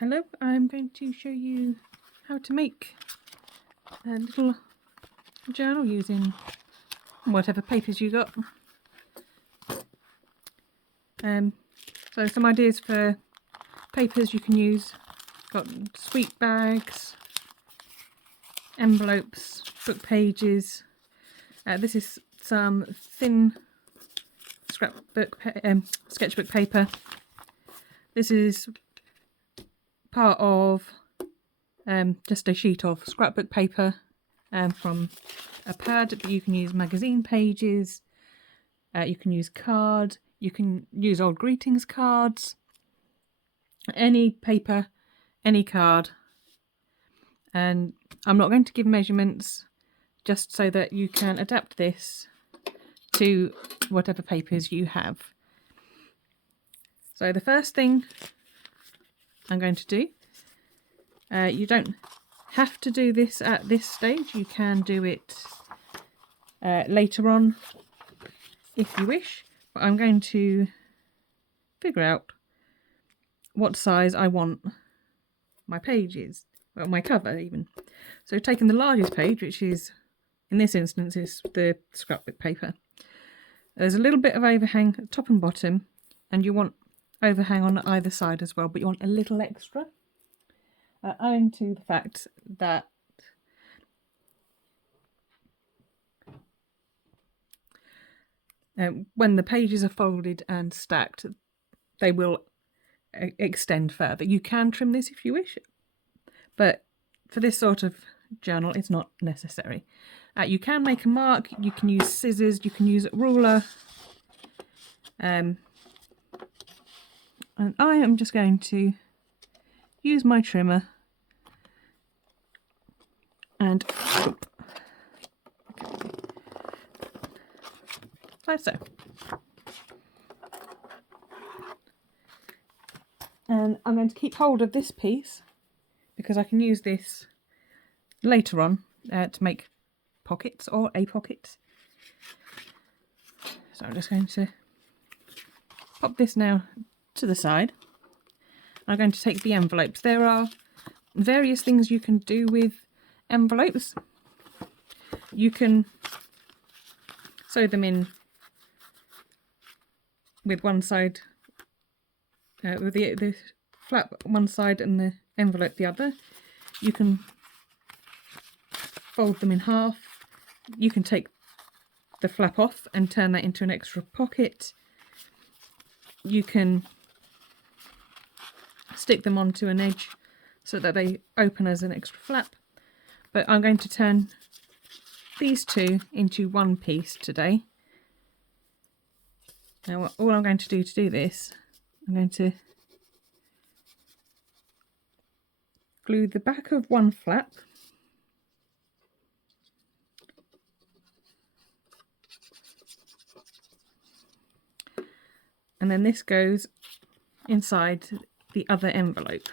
Hello, I'm going to show you how to make a little journal using whatever papers you got. So some ideas for papers you can use. Got sweet bags, envelopes, book pages. This is some thin sketchbook paper. This is part of just a sheet of scrapbook paper from a pad, but you can use magazine pages, you can use card, you can use old greetings cards, any paper, any card. And I'm not going to give measurements, just so that you can adapt this to whatever papers you have. So the first thing I'm going to do, you don't have to do this at this stage, you can do it later on if you wish, but I'm going to figure out what size I want my pages, well, my cover even. So taking the largest page, which is in this instance is the scrapbook paper, there's a little bit of overhang at top and bottom, and you want overhang on either side as well, but you want a little extra, owing to the fact that when the pages are folded and stacked, they will extend further. You can trim this if you wish, but for this sort of journal it's not necessary. You can make a mark, you can use scissors, you can use a ruler, and I am just going to use my trimmer and like so. And I'm going to keep hold of this piece because I can use this later on to make pockets or a pocket. So I'm just going to pop this now to the side. I'm going to take the envelopes. There are various things you can do with envelopes. You can sew them in with one side, with the flap one side and the envelope the other. You can fold them in half. You can take the flap off and turn that into an extra pocket. You can stick them onto an edge so that they open as an extra flap. But I'm going to turn these two into one piece today. Now all I'm going to do this, I'm going to glue the back of one flap and then this goes inside the other envelope,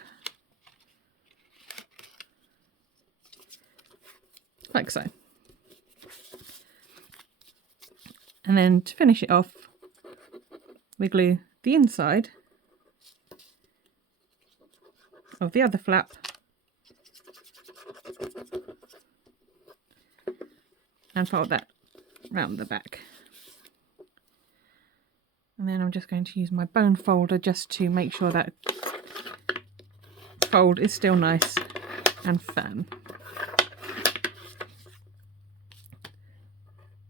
like so. And then to finish it off, we glue the inside of the other flap and fold that round the back. And then I'm just going to use my bone folder just to make sure that fold is still nice and firm.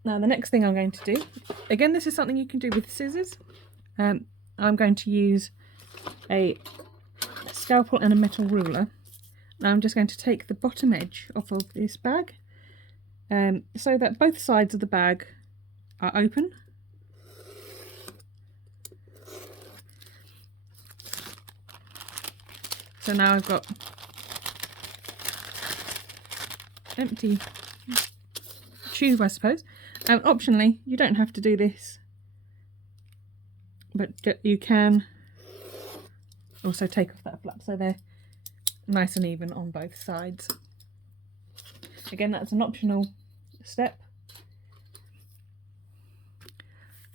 Now the next thing I'm going to do, again this is something you can do with scissors. I'm going to use a scalpel and a metal ruler. Now I'm just going to take the bottom edge off of this bag so that both sides of the bag are open. So now I've got empty tube, I suppose. Optionally, you don't have to do this, but you can also take off that flap so they're nice and even on both sides. Again, that's an optional step.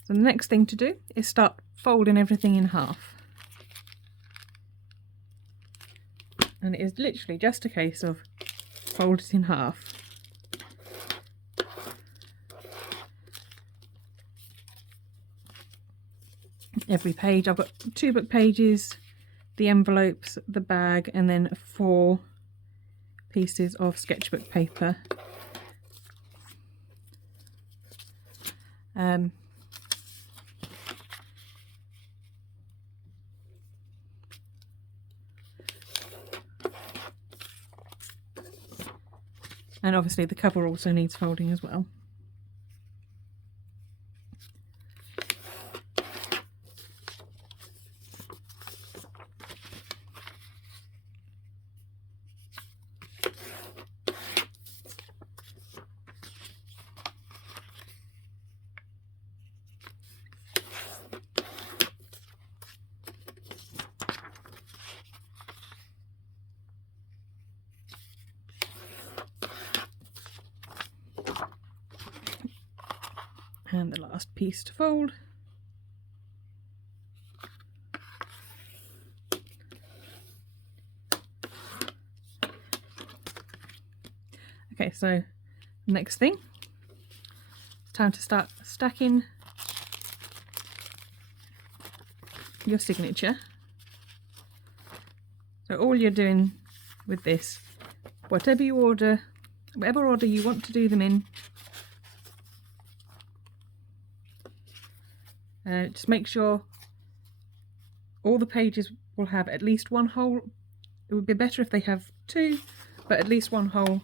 So the next thing to do is start folding everything in half. And it is literally just a case of fold it in half. Every page, I've got 2 book pages, the envelopes, the bag, and then 4 pieces of sketchbook paper. And obviously the cover also needs folding as well. And the last piece to fold. Okay, so next thing, it's time to start stacking your signature. So all you're doing with this, whatever you order, whatever order you want to do them in, just make sure all the pages will have at least 1 hole. It would be better if they have 2, but at least 1 hole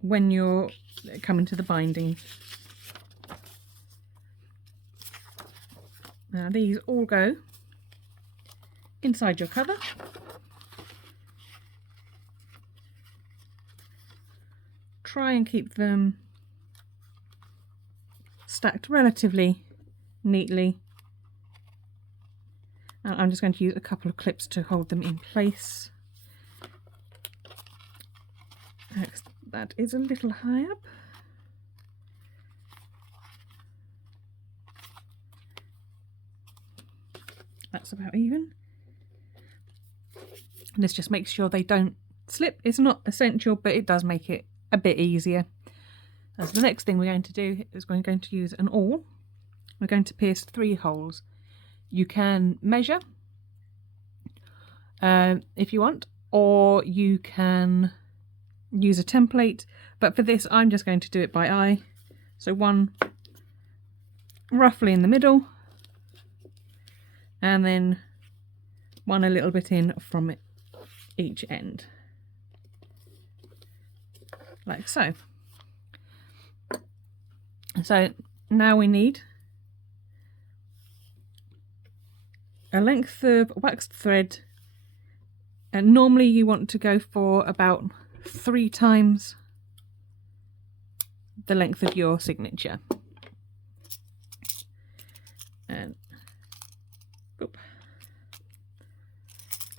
when you're coming to the binding. Now these all go inside your cover. Try and keep them stacked relatively neatly. And I'm just going to use a couple of clips to hold them in place. Next, that is a little high up. That's about even. And this just makes sure they don't slip. It's not essential, but it does make it a bit easier. As the next thing we're going to do is we're going to use an awl. We're going to pierce 3 holes. You can measure if you want, or you can use a template, but for this I'm just going to do it by eye. So 1 roughly in the middle, and then 1 a little bit in from each end, like so. So now we need a length of waxed thread, and normally you want to go for about 3 times the length of your signature. And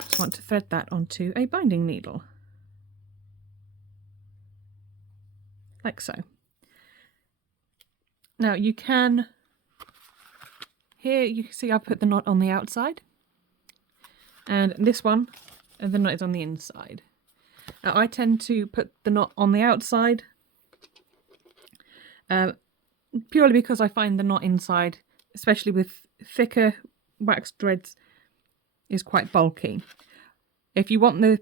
just want to thread that onto a binding needle, like so. Now you can, here you can see I put the knot on the outside, and this one, the knot is on the inside. Now I tend to put the knot on the outside purely because I find the knot inside, especially with thicker waxed threads, is quite bulky. If you want the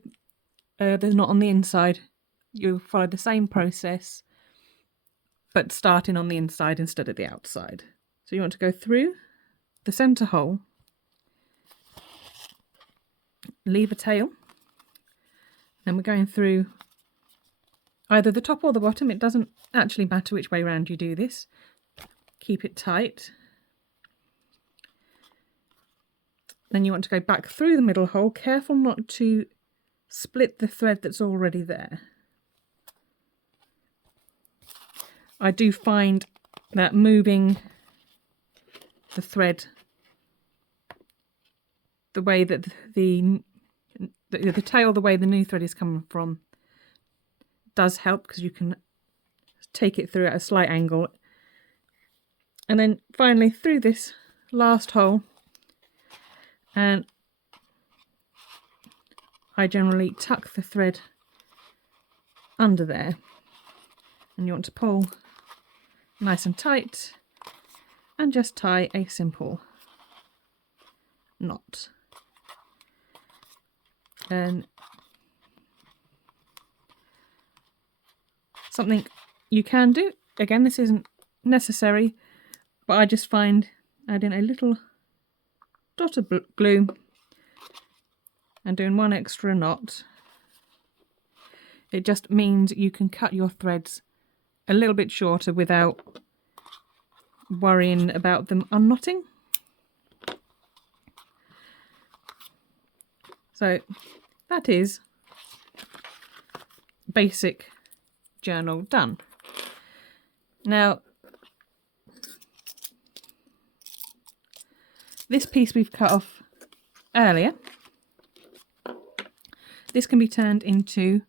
knot on the inside, you follow the same process, but starting on the inside instead of the outside. So you want to go through the centre hole, leave a tail, and we're going through either the top or the bottom. It doesn't actually matter which way around you do this. Keep it tight. Then you want to go back through the middle hole, careful not to split the thread that's already there. I do find that moving the thread the way that the tail, the way the new thread is coming from, does help, because you can take it through at a slight angle. And then finally through this last hole, and I generally tuck the thread under there, and you want to pull nice and tight and just tie a simple knot. And something you can do, again, this isn't necessary, but I just find adding a little dot of glue and doing one extra knot, it just means you can cut your threads a little bit shorter without worrying about them unknotting. So that is basic journal done. Now, this piece we've cut off earlier, this can be turned into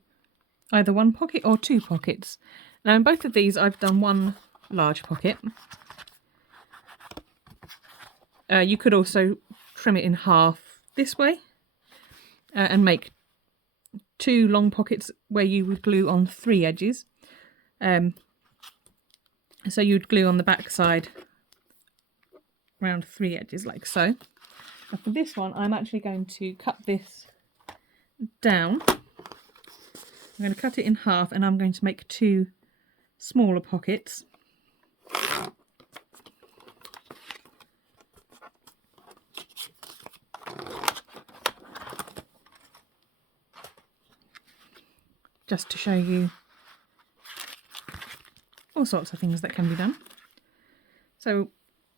either one pocket or two pockets. Now in both of these I've done one large pocket. You could also trim it in half this way and make two long pockets where you would glue on three edges. So you'd glue on the back side around three edges like so. Now for this one I'm actually going to cut this down. I'm going to cut it in half and I'm going to make two smaller pockets. Just to show you all sorts of things that can be done. So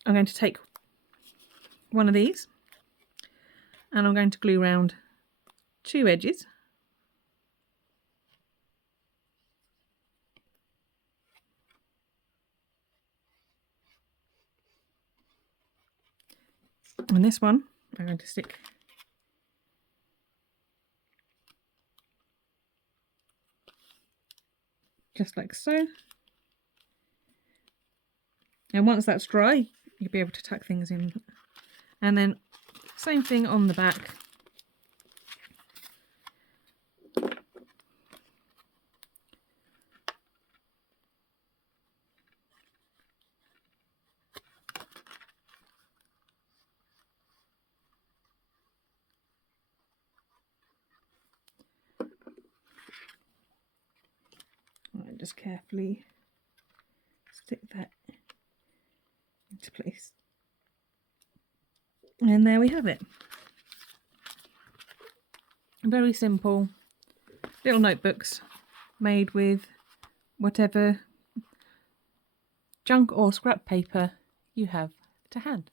I'm going to take one of these and I'm going to glue around two edges. And this one I'm going to stick just like so. And once that's dry, you'll be able to tuck things in. And then same thing on the back. I'll just carefully stick that into place. And there we have it. Very simple little notebooks made with whatever junk or scrap paper you have to hand.